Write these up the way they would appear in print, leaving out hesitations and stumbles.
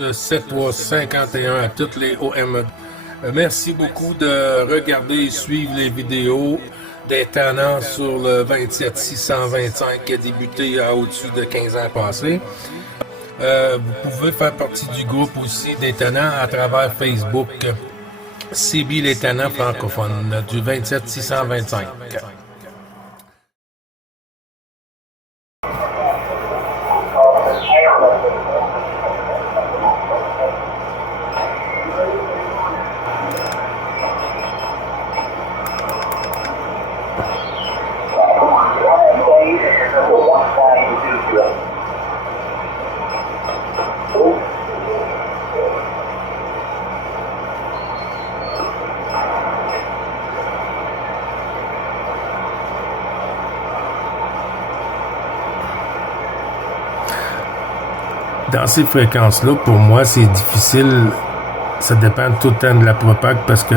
7.51 à toutes les OME. Merci beaucoup de regarder et suivre les vidéos des tenants sur le 27625 qui a débuté au-dessus de 15 ans passés. Vous pouvez faire partie du groupe aussi des tenants à travers Facebook. CB les tenants francophones du 27625. Dans ces fréquences-là, pour moi, c'est difficile. Ça dépend tout le temps de la propague parce que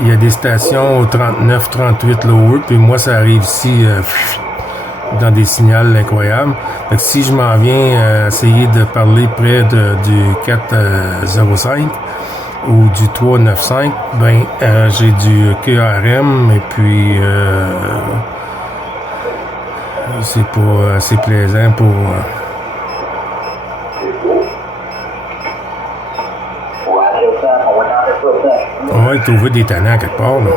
il y a des stations au 39, 38 lower, puis moi, ça arrive ici dans des signals incroyables. Donc, si je m'en viens essayer de parler près du 405 ou du 395, ben j'ai du QRM et puis c'est pas assez plaisant pour on va trouver des tannants quelque part, là.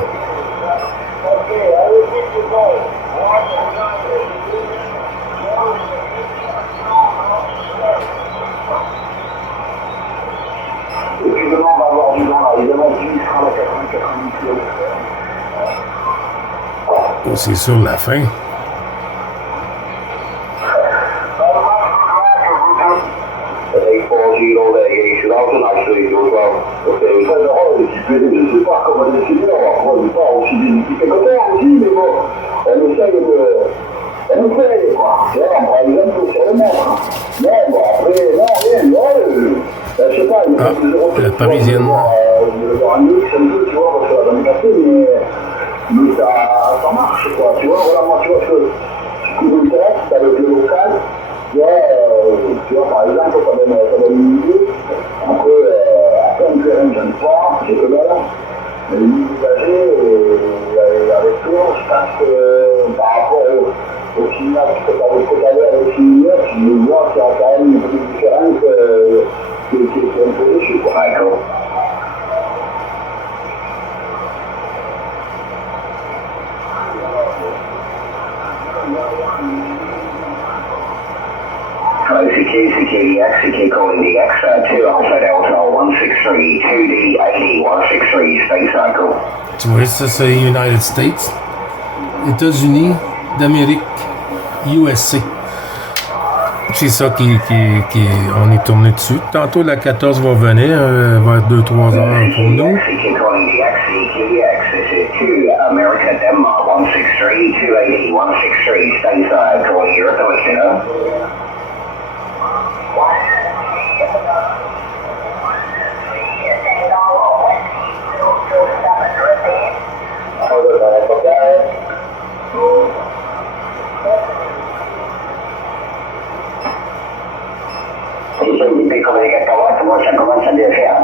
Oh, c'est sur la fin. Je sais pas comment décider, moi je pas aussi des côtés aussi, mais bon, on essaye quoi. On prend exemple sur le monde. Non, bon, après, non, je sais pas, la Parisienne. Tu vois, parce que la dernière passée, mais ça marche, quoi. Tu vois, voilà, moi, tu vois, que le texte avec le local, tu vois, par exemple, ça donne une idée. Après, on fait rien, j'aime pas, j'ai que là. Mais l'usager, avec toi, je pense que par rapport au signal que tu avais avec le signal, tu vois qu'il y a quand même une petite différence qui est un peu déçue, quoi. D'accord. Hello, CK calling the X2 Alpha Delta 163 2D 80 163 Space Cycle. Tu vois, ça c'est United States, États-Unis d'Amérique, USA. C'est ça on est tourné dessus. Tantôt la 14 va venir vers 2-3 heures pour nous. CK calling the XCQX. This is 2 America Denmark 163 280 163 Space Cycle. Calling Europe, listener. Moi, ça commence à bien faire.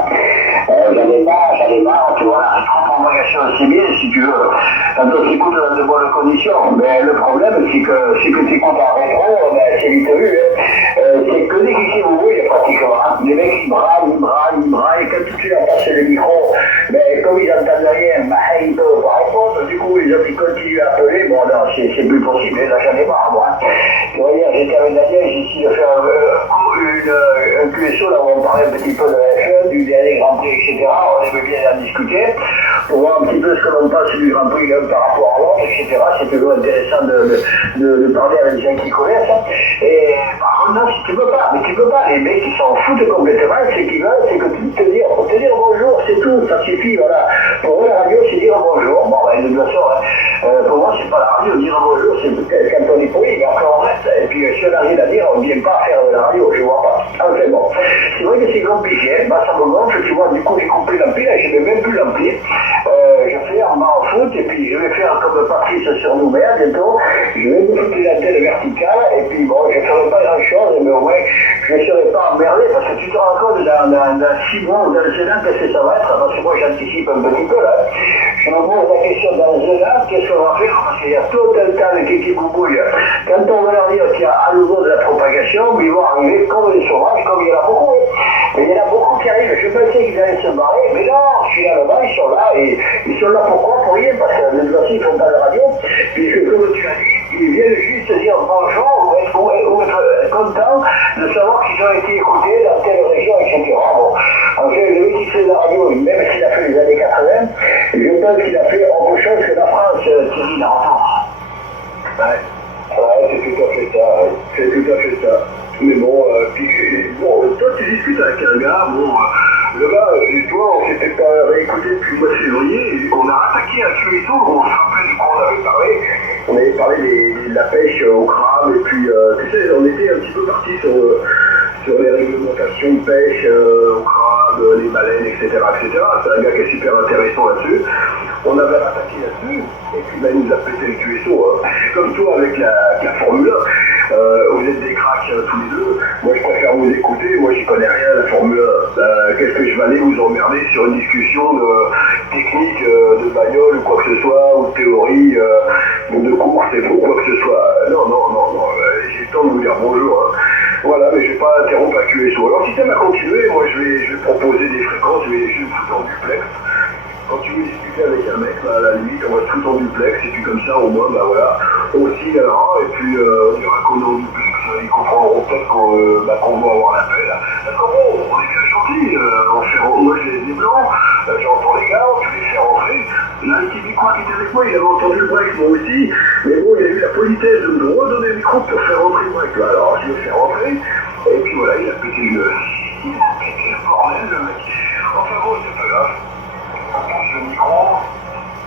J'en ai marre, tu vois, je comprends pas quelque chose, c'est bien si tu veux, quand on s'écoute dans de bonnes conditions, mais le problème c'est que tu écoutes en rétro, ben, c'est vite vu, c'est que des clichés au bruit pratiquement, les mecs ils braillent, et quand tu leur passes le micro, mais comme ils n'entendent rien, ben, ils peuvent pas répondre, du coup les autres ils continuent à appeler, bon non, c'est plus possible, là j'en ai marre moi. Tu vois, hier j'étais avec Daniel, j'ai essayé de faire un QSO, là où on parlait un petit peu de la F1, du dernier Grand Prix, etc. On aimait bien en discuter pour voir un petit peu ce que l'on pense du Grand Prix par rapport à l'autre, etc. C'est toujours intéressant de parler avec les gens qui connaissent. Et par contre, non, si tu peux pas, mais tu peux pas, les mecs qui s'en foutent complètement, ce qu'ils veulent, c'est que tu te dire bonjour, c'est tout, ça suffit, voilà. Pour eux, la radio, c'est dire bonjour. Bon, ben, de toute façon, pour moi, c'est pas la radio, dire bonjour, c'est peut-être quand on est poli, mais après on reste. Et puis, si on n'a rien à dire, on ne vient pas faire de la radio, je vois pas. Enfin bon, c'est vrai que c'est compliqué, bah, ça me gonfle, tu vois, du coup, j'ai coupé l'ampli, là, je n'ai même plus l'ampli. je fais en bas en foot, et puis je vais faire comme Patrice sur Nouméa bientôt, je vais me foutre des antennes verticales, et puis bon, je ne ferai pas grand chose, mais au moins je ne serai pas emmerdé, parce que tu te rends compte dans 6 mois ou dans 1 an, qu'est-ce que ça va être, parce que moi j'anticipe un petit peu là. Je me pose la question dans 1 an, qu'est-ce qu'on va faire, parce qu'il y a tout un tas de qui boubouille. Quand on va leur dire qu'il y a à nouveau de la propagation, ils vont arriver comme des sauvages, comme il y en a beaucoup. Mais il y en a beaucoup qui arrivent, je pensais qu'ils allaient se barrer, mais non, finalement ils sont là, et ils sont là pourquoi? Pour rien, parce que les dossiers ils font pas de radio, puisque comme tu as dit, ils viennent juste dire bonjour, ou être contents de savoir qu'ils ont été écoutés dans telle région, etc. Bon, en fait, le mec qui fait de la radio, même s'il a fait les années 80, je pense qu'il a fait autre chose que la France, Thierry Darton. Ouais. Ouais, c'est tout à fait ça, c'est tout à fait ça. Mais bon, toi tu discutes avec un gars, le gars, toi on s'était pas réécouté depuis le mois de février, on a attaqué un tueto, on se rappelle de quoi on avait parlé. On avait parlé de la pêche au crabe, et puis tu sais, on était un petit peu parti sur les réglementations de pêche au crabe, les baleines, etc. etc. C'est un gars qui est super intéressant là-dessus. On avait attaqué là-dessus, et puis il nous a pété le tueto, hein. Comme toi avec la Formule 1. Vous êtes des cracks tous les deux. Moi je préfère vous écouter, moi j'y connais rien la Formule 1. Qu'est-ce que je vais aller vous emmerder sur une discussion de technique de bagnole ou quoi que ce soit, ou de théorie de course ou quoi que ce soit. Non, j'ai le temps de vous dire bonjour. Hein. Voilà, mais je vais pas interrompre un QSO. Alors si ça m'a continué, moi je vais proposer des fréquences, je vais me foutre en duplex. Quand tu veux discuter avec un mec, à la limite, on va se foutre en duplex, et puis comme ça, au moins, voilà, on signalera, et puis on dira qu'on est en duplex, ils comprendront peut-être qu'on va avoir l'appel. Parce que bon, on est bien gentils, moi j'ai des blancs, j'entends les gars, tu les fais rentrer. Là, le Québécois qui était avec moi, il avait entendu le break, moi aussi, mais bon, il a eu la politesse de me redonner le micro pour faire rentrer le break. Alors, je le fais rentrer, et puis voilà, il a pété le bordel, le mec. Enfin bon, c'est pas grave. On passe le micro,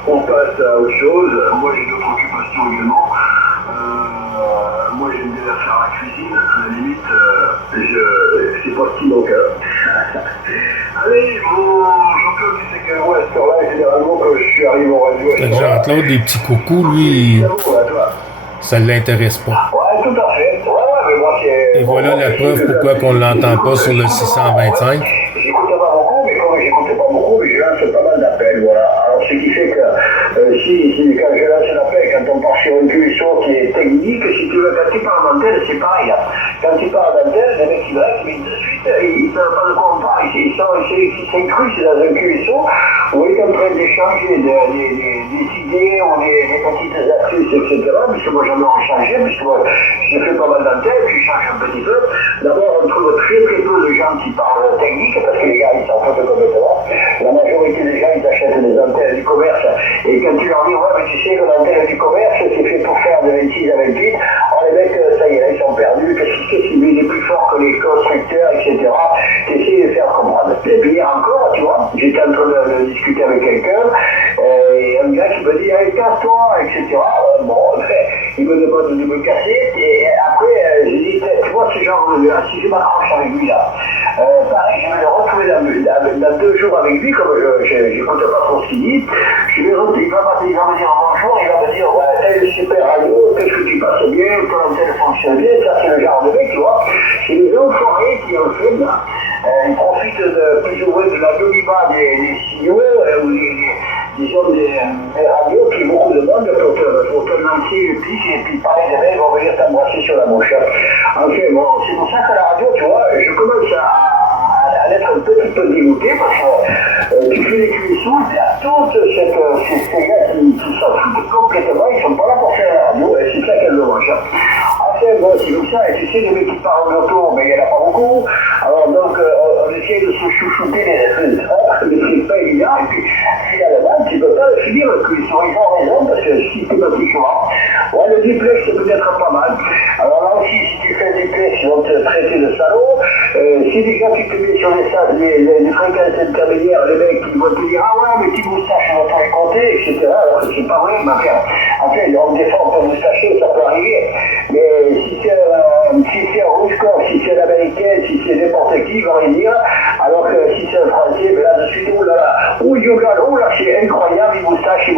on passe à autre chose. Moi j'ai d'autres occupations également. Moi j'aime bien faire la cuisine, à la limite, c'est pas ce qui manque. Allez, bon, Jean-Claude, tu sais que moi à cette heure-là, généralement quand je suis arrivé en radio. Jean-Claude, des petits coucous, lui, ça ne l'intéresse pas. Ouais, tout à fait. Ouais, mais moi c'est. Et voilà la preuve pourquoi on ne l'entend pas sur le 625. J'écoutais pas beaucoup, mais comme j'écoutais pas beaucoup, je lance pas mal d'appels, voilà. Alors ce qui fait que quand je lance un appel, quand on part sur une QSO qui est technique, si tu veux, quand tu parles d'antenne, c'est pareil. Là. Quand tu parles d'antenne, les mecs qui break, mais de suite, ils ne savent pas de quoi on parle. Ils s'incrustent dans un QSO où ils sont en train d'échanger des idées ou des petites astuces, etc. Puisque moi j'en ai changé, puisque moi j'ai fait pas mal d'antennes, puis je change un petit peu. D'abord, on trouve très peu de gens qui parlent technique, parce que les gars ils s'en foutent complètement. La majorité des gens ils achètent des antennes du commerce, et quand tu leur dis ouais mais tu sais que l'antenne du commerce c'est fait pour faire de 26 à 28, oh les mecs ça y est, ils sont perdus, qu'est-ce qu'il est plus fort que les constructeurs, etc. T'essayes de faire comprendre. Et puis hier encore, tu vois, j'étais en train de discuter avec quelqu'un, et un gars qui me dit allez casse-toi, etc. Bon, il me demande de me casser, et après je dis tu vois ce genre de gars, si je m'accroche avec lui là, pareil, je vais le retrouver dans 2 jours avec lui, comme je n'écoute pas trop ce qu'il dit, il va me dire bonjour, il va me dire ouais, t'es une super radio, qu'est-ce que tu passes bien, ton antenne fonctionne bien, ça c'est le genre de mec, tu vois. C'est les enfoirés qui en fait là. Ils profitent plus ou moins de l'anonymat des signaux ou des radios qui beaucoup de monde pour te lancer le pic, et puis pareil, les mecs vont venir t'embrasser sur la bouche. Enfin bon, c'est pour ça que la radio, tu vois, je commence à être un petit peu dégoûté, parce que tu fais les cuissons, il y a tous ces gars qui s'en foutent complètement, ils sont pas là pour faire la radio, et c'est ça qu'elle le mange. Enfin bon, c'est comme ça, et tu sais, les mecs qui parlent autour, mais il n'y en a pas beaucoup, alors donc on essaie de se chouchouter les autres, mais c'est pas évident, et puis finalement, tu ne peux pas le finir, ils ont raison, parce que systématiquement, ouais, le duplex c'est peut-être pas mal. Alors là aussi, si tu fais un duplex, ils vont te traiter de salaud. Si déjà tu te mets sur les fréquences intermédiaires, les mecs qui vont te dire ah ouais, mais tes moustaches, on va pas les compter, etc. Alors que c'est pas vrai, ma frère. Enfin, on défend pas moustacher, ça peut arriver. Mais si c'est un rouge corps, si c'est un américain, si c'est n'importe n'importe qui va dire, alors que si c'est un Français, ben là de suite, oh là là, oh yoga, oh là, c'est incroyable, il moustache.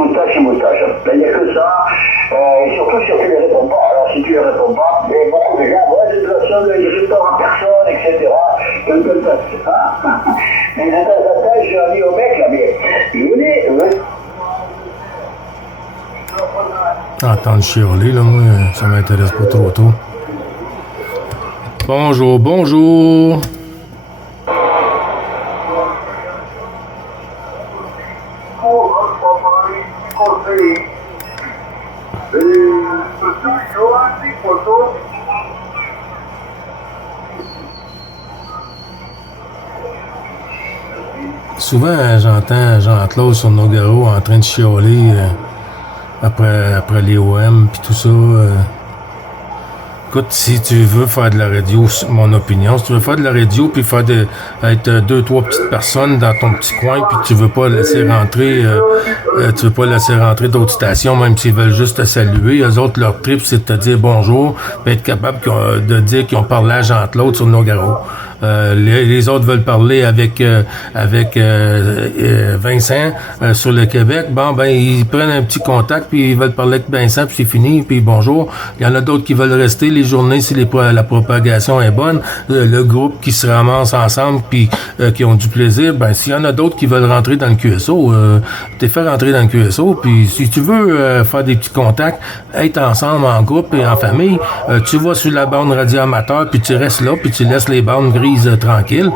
Ben, il n'y a que ça, et surtout si tu ne les réponds pas. Alors si tu ne les réponds pas, mais beaucoup de gens, ouais, de toute façon, il ne répond à personne, etc. Mais de temps en temps, je dis au mec, là, mais venez. Entendre chialer, là, moi, ça m'intéresse pas trop tôt. Bonjour. Souvent, j'entends Jean-Claude sur Nogaro en train de chialer après les OM puis tout ça. Écoute, si tu veux faire de la radio, mon opinion, si tu veux faire de la radio puis être 2-3 petites personnes dans ton petit coin puis tu veux pas laisser rentrer d'autres stations, même s'ils veulent juste te saluer, eux autres, leur trip, c'est de te dire bonjour puis être capable de dire qu'ils ont parlé à Jean-Claude sur Nogaro. Les autres veulent parler avec Vincent sur le Québec. Bon, ben ils prennent un petit contact puis ils veulent parler avec Vincent puis c'est fini puis bonjour. Il y en a d'autres qui veulent rester les journées si la propagation est bonne. Le groupe qui se ramasse ensemble puis qui ont du plaisir. Ben s'il y en a d'autres qui veulent rentrer dans le QSO, t'es fait rentrer dans le QSO. Puis si tu veux faire des petits contacts, être ensemble en groupe et en famille, tu vas sur la bande radio amateur puis tu restes là puis tu laisses les bandes grises tranquille,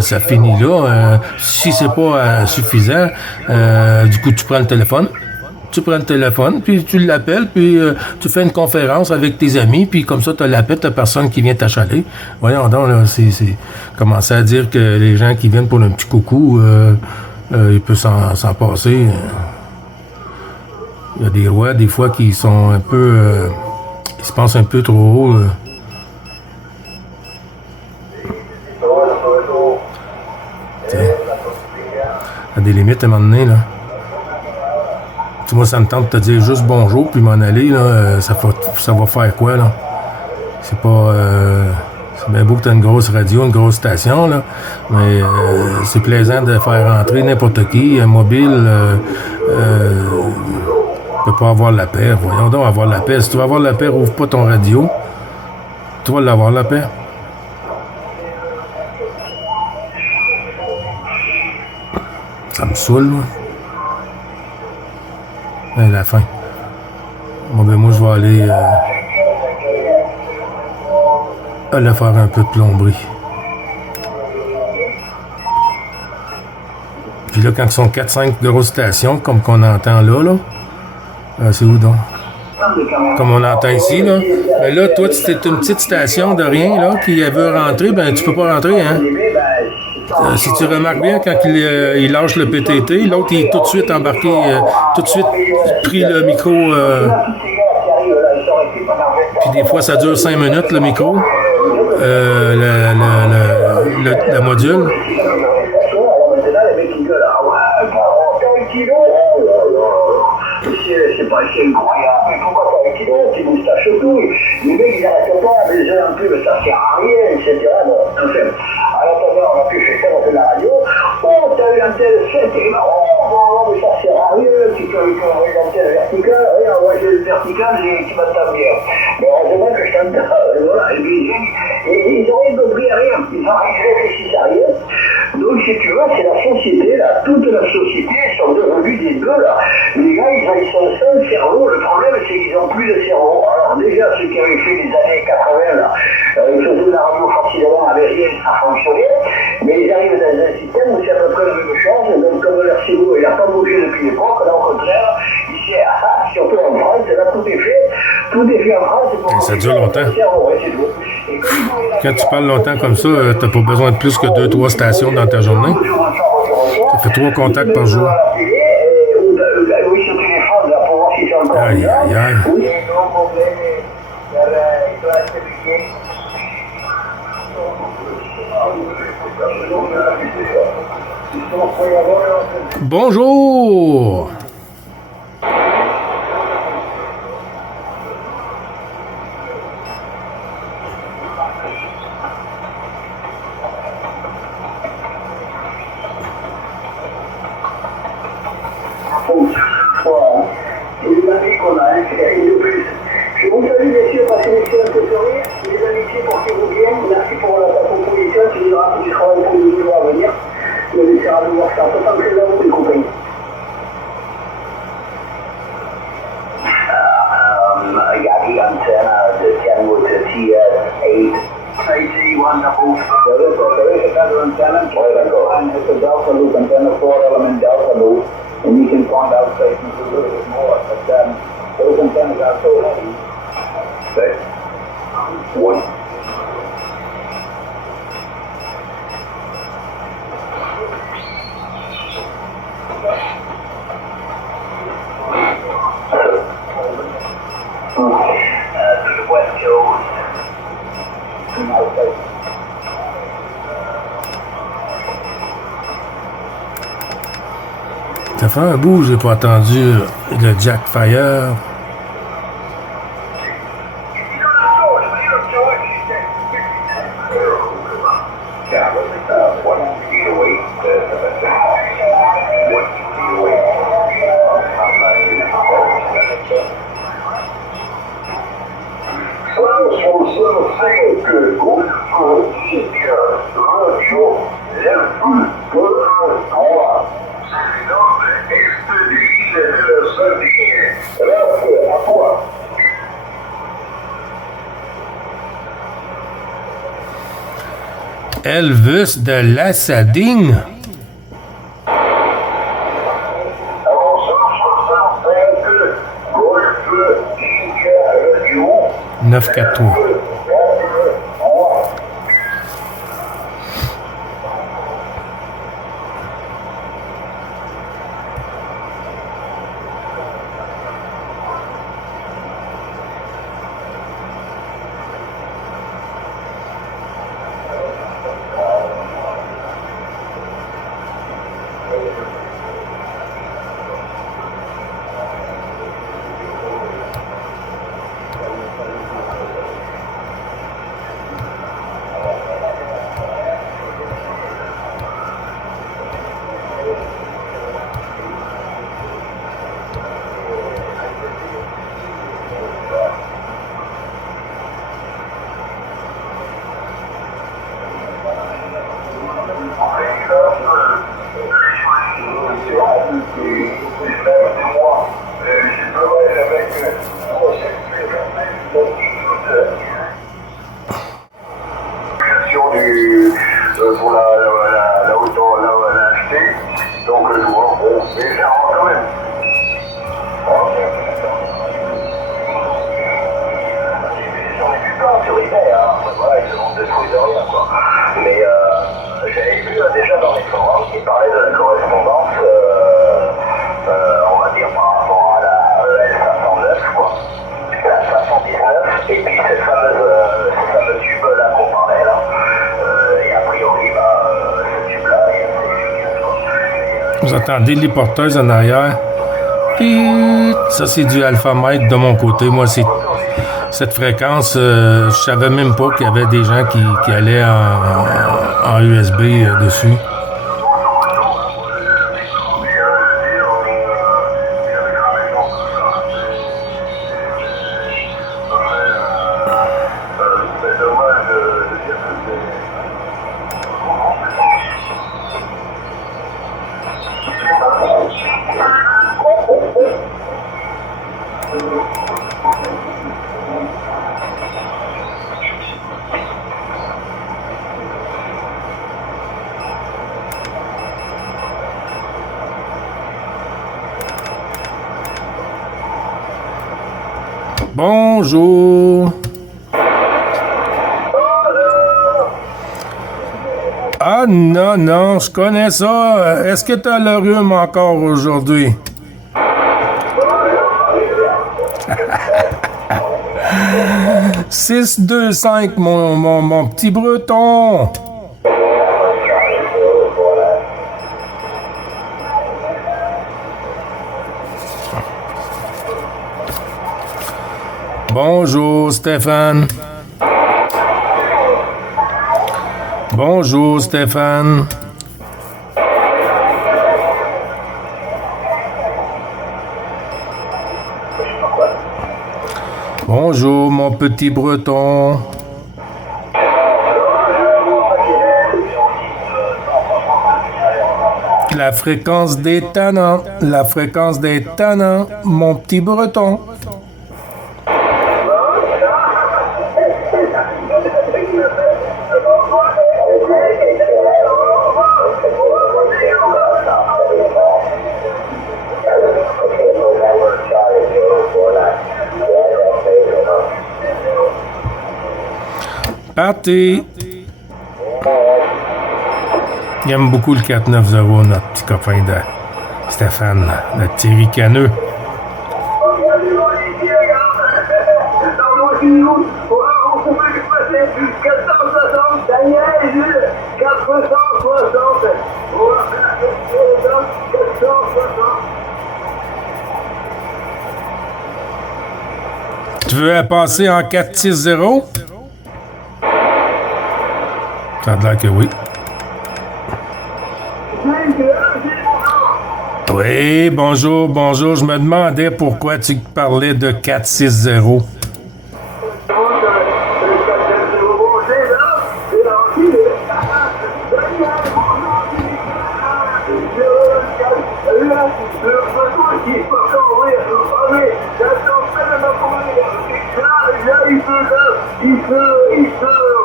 ça finit là. Si c'est pas suffisant, du coup tu prends le téléphone, puis tu l'appelles, puis tu fais une conférence avec tes amis, puis comme ça tu l'appelles, t'as personne qui vient t'achaler. Voyons donc, là, c'est commencer à dire que les gens qui viennent pour un petit coucou, ils peuvent s'en passer. Il y a des rois des fois qui sont un peu ils se pensent un peu trop haut. Il y a des limites à un moment donné, là. Tu vois, ça me tente de te dire juste bonjour, puis m'en aller, là, ça va faire quoi, là? C'est pas... c'est bien beau que tu as une grosse radio, une grosse station, là, mais c'est plaisant de faire rentrer n'importe qui, un mobile, peut pas avoir la paix. Voyons donc avoir la paix. Si tu veux avoir la paix, ouvre pas ton radio. Tu vas l'avoir, la paix. Ça me saoule, moi. La fin. Bon, ben moi, je vais aller faire un peu de plomberie. Puis là, quand ils sont 4-5 grosses stations, comme qu'on entend là, c'est où donc? Comme on entend ici, là. Mais là, toi, c'est une petite station de rien, là, qui veut rentrer, ben tu peux pas rentrer, hein? Si tu remarques bien, quand il lâche le PTT, l'autre, il est tout de suite embarqué, tout de suite pris le micro. Puis des fois, ça dure 5 minutes, le micro, la module. C'est incroyable, pourquoi t'as un kilo, tu moustaches tout, les mecs ils n'arrêtent pas, les uns un peu, ça sert à rien, etc. Bon, enfin, alors on a pu faire un peu de la radio, oh, t'as eu l'antenne 7, et oh, mais ça sert à rien, tu peux avec l'antenne verticale, regarde, moi j'ai le vertical, tu m'entends bien. Mais heureusement que je t'entends, voilà, et puis ils n'auraient compris à rien, ils réfléchissent à rien. Donc si tu veux, c'est la société, là, toute la société sont devenus des gueules, là. Les gars, ils sont sans cerveau. Le problème, c'est qu'ils n'ont plus de cerveau. Alors déjà, ceux qui avaient fait les années 80, là, ils faisaient de la radio facilement avec rien, ça fonctionnait. Mais ils arrivent dans un système où c'est à peu près la même chose. Donc comme leur cerveau, il n'a pas bougé depuis l'époque. Là, au contraire, ici, surtout en France, là, tout est fait. Tout est fait en France. Ça dure longtemps. Quand tu parles longtemps comme ça, tu n'as pas besoin de plus que 2-3 stations dans ta journée. Ça fait 3 contacts par jour. Aïe, aïe, aïe. Bonjour. Yagi antenna, the Kenwood TS8. AT1 double. There is another antenna. And it's a delta loop antenna, 4-element delta loop. And you can find out stations a little bit more. But those antennas are so heavy. Six. One. To the west coast. Ça fait un bout, j'ai pas entendu le Jack Fire. Elvis de Lassading. Neuf quatre trois. Pour la hauteur, on l'a acheté. Donc, je vois, bon, mais ça rentre quand même. J'en ai vu plein sur eBay, hein. Voilà, ils se vendent de tout et de rien, quoi. Mais j'avais vu déjà dans les forums qui parlaient de la correspondance, on va dire par rapport à la EL 509, quoi. La 519, et puis ce fameux tube là qu'on parlait là. Et a priori, ce tube là est assez efficace, quoi. Vous entendez les porteuses en arrière? Ça, c'est du alpha mètre de mon côté. Moi, c'est cette fréquence, je savais même pas qu'il y avait des gens qui allaient en USB dessus. Bonjour. Ah non, non, je connais ça. Est-ce que tu as le rhume encore aujourd'hui? 6-2-5, mon petit breton. Bonjour Stéphane. Bonjour Stéphane. Bonjour mon petit breton. La fréquence des tannants, la fréquence des tannants, mon petit breton. Parti. Il aime beaucoup le 490, notre petit copain de Stéphane, notre Thierry Canneux. Tu veux passer en 4-6-0? Ça a l'air que oui. Oui, bonjour, bonjour. Je me demandais pourquoi tu parlais de 4-6-0. Il peut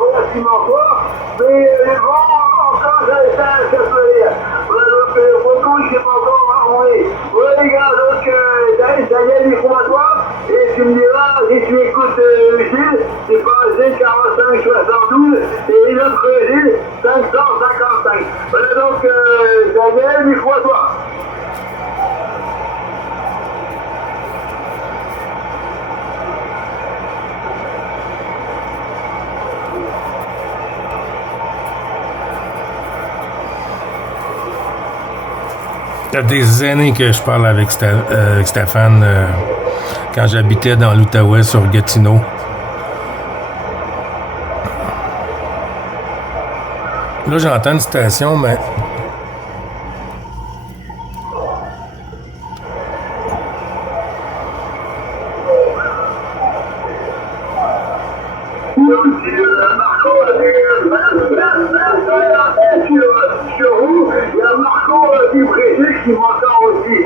relativement fort, mais les vents encore, ça peut lire. Donc, le breton, il s'est pas encore envoyé. Ouais, les gars, donc, Daniel, il faut à toi, et tu me diras, si tu écoutes Gilles, c'est pas Gilles 45 72, et l'autre Gilles 555. Voilà, donc, Daniel, il faut à toi. Ça fait des années que je parle avec Stéphane quand j'habitais dans l'Outaouais sur Gatineau. Là, j'entends une station, mais... Qui m'entend aussi.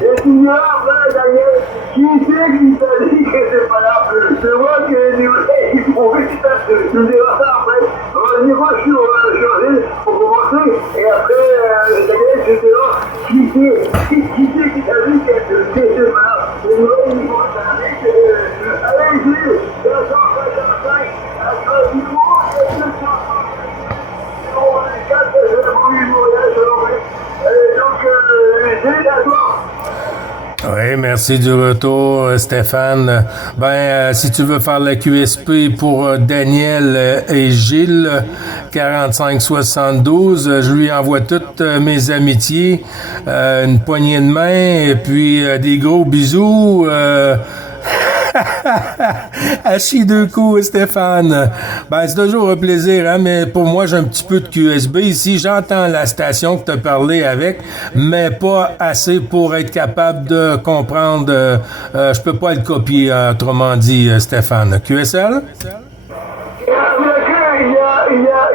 Et tu me diras, Daniel, qui c'est qui t'a dit que c'est pas là? C'est moi qui ai dit, il faut que tu me diras ça après. On ira sur Gilles pour commencer, et après, Daniel, je te dirai qui c'est qui t'a dit que c'est pas là? Et nous, il faut allez, Gilles, 255, à du coup, et 255. Oui, merci du retour, Stéphane. Si tu veux faire la QSP pour Daniel et Gilles, 4572, je lui envoie toutes mes amitiés, une poignée de main et puis des gros bisous. À chier deux coups, Stéphane. C'est toujours un plaisir, hein, mais pour moi, j'ai un petit peu de QSB ici. J'entends la station que tu as parlé avec, mais pas assez pour être capable de comprendre. Je peux pas le copier, autrement dit, Stéphane. QSL? Il y a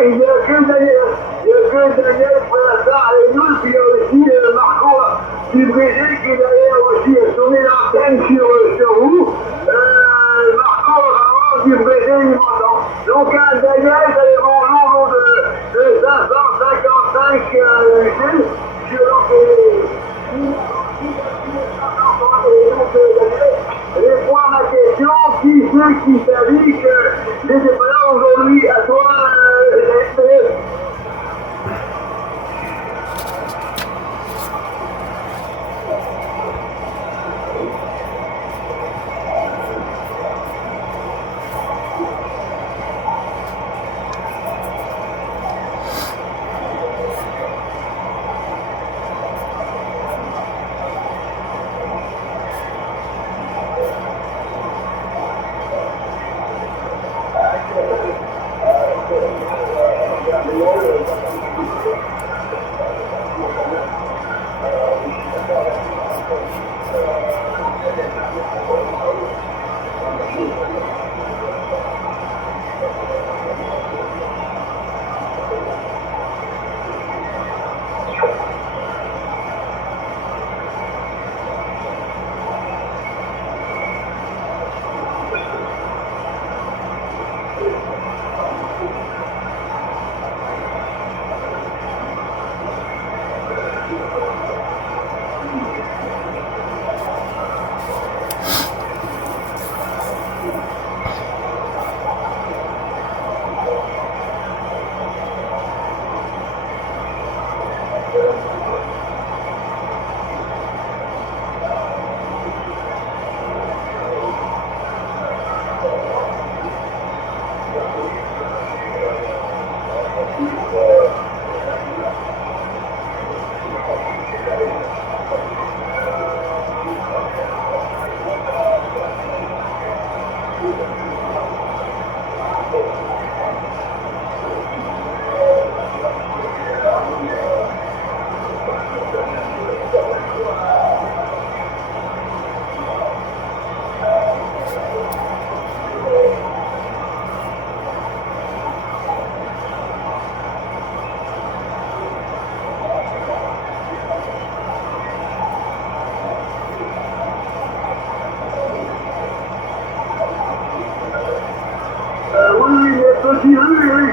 que Daniel pour l'instant avec nous, puis il y a aussi Marco du Brésil qui est d'ailleurs aussi tourné l'antenne sur vous. Marco vraiment du Brésil, il m'entend. Donc Daniel, vous avez bonjour de 555 Gilles. Réponds à ma question, qui c'est qui t'a dit que j'étais pas là aujourd'hui à toi,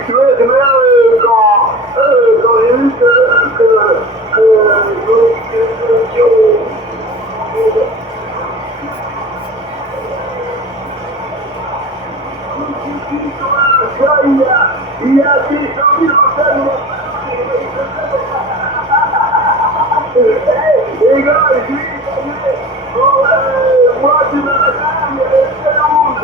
Il y a des gens qui l'entendent. Les gars, je dis, moi, tu me regardes, c'est la honte.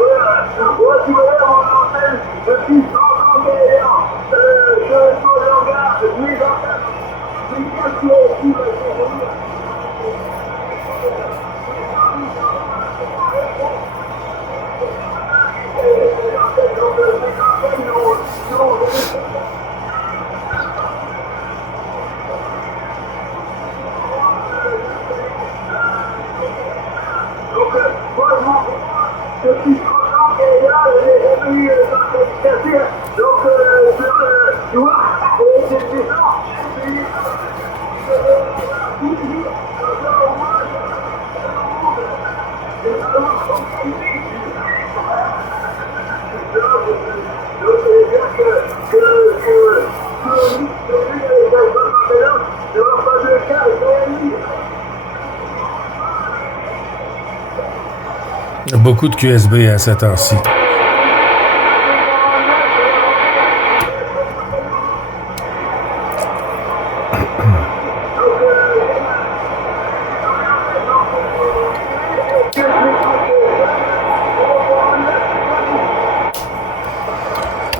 Moi, tu me regardes mon antenne depuis 100 ans derrière. Je te regarde, je les entends. Mais qu'est-ce que tu veux dire? Je suis content qu'elle est là, j'ai jamais eu dans cette cassure. Donc, tu vois, c'est différent. Beaucoup de QSB à cette heure-ci.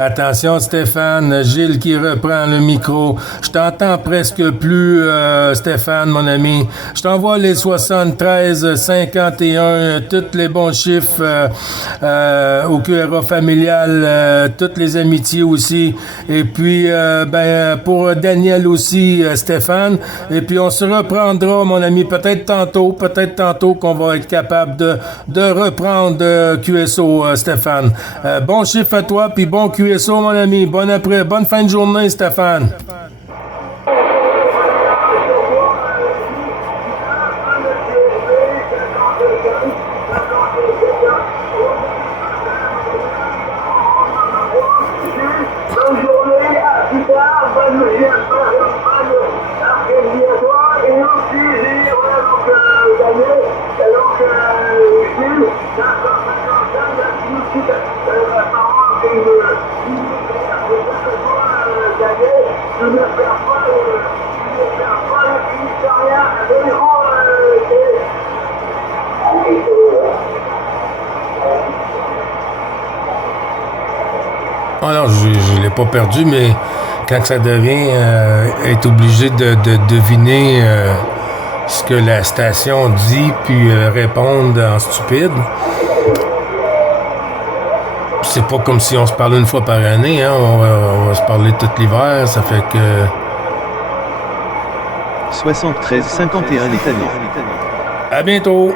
Attention Stéphane, Gilles qui reprend le micro. Je t'entends presque plus, Stéphane, mon ami. Je t'envoie les 73, 51, tous les bons chiffres au QRA familial, toutes les amitiés aussi. Et puis, pour Daniel aussi, Stéphane. Et puis, on se reprendra, mon ami, peut-être tantôt qu'on va être capable de reprendre QSO, Stéphane. Bon chiffre à toi, puis bon QSO. Mon ami, bonne fin de journée, Stéphane. Alors, je ne l'ai pas perdu, mais quand ça devient être obligé de deviner ce que la station dit, puis répondre en stupide, c'est pas comme si on se parlait une fois par année, hein? On va se parler tout l'hiver, ça fait que... 73 51 les tanés. À bientôt!